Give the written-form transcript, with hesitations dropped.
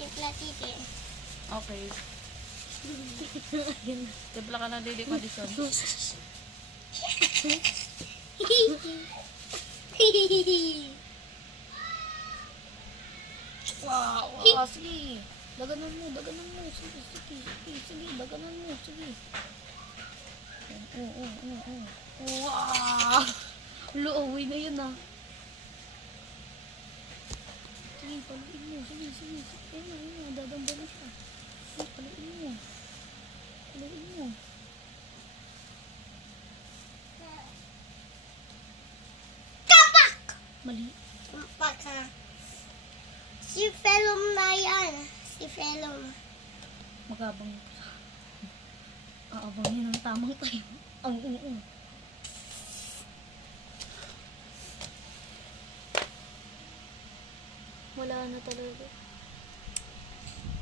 Platiti. Okay. Timpla ka ng lili condition. Wow. Sige. Daganan mo. Sige. Daganan mo. Sige. Wow. Luoy na yun ah. Sige, paluin mo. Sige. Ayun. Dadamba na siya. Paluin mo. Kapak! Mali. Baka. Si Felom na yan. Si Felom. Magabang. Aabang yun ang tamang time. Ang. Wala na talaga.